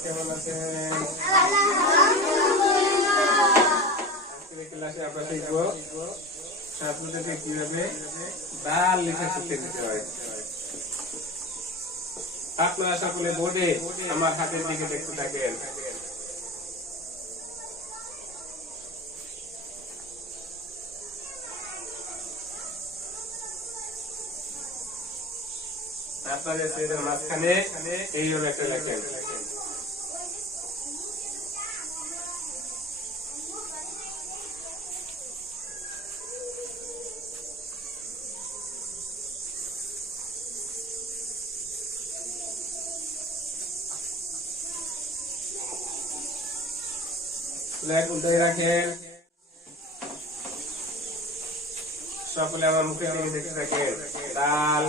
আছেন দিতে হয় আপনারা সকলে বোর্ডে আমার হাতের দিকে দেখতে থাকেন আপনাদের মাঝখানে এইভাবে একটা লেখেন। সকলে আমার মুখে দিকে দেখতে থাকেন ডাল।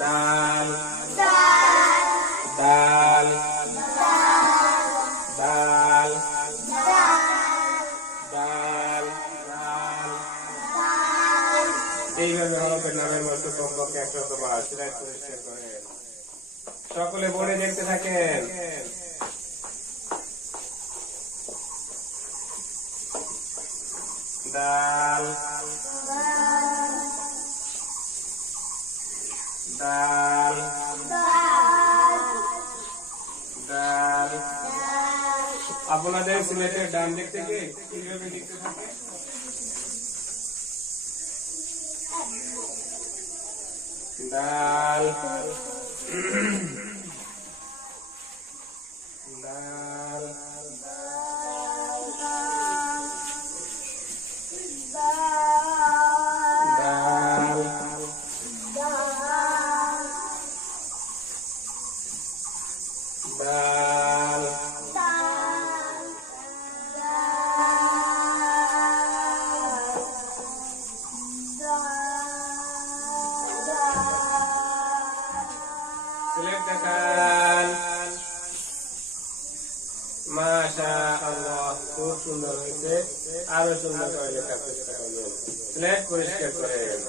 ডাল। ডাল। এইভাবে হরফের নামের মতো কমপক্ষে সকলে বোর্ডে দেখতে থাকেন। ডাল ডাল ডাল আপনাদের সিলেটের ডান দিক থেকে কীভাবে লিখতে থাকে? ডাল ডাল ডাল সিলেট দেখান মাশা আল্লাহ খুব সুন্দর হয়েছে আরো সুন্দর করে লেখার চেষ্টা করবেন সিলেট পরিষ্কার করেন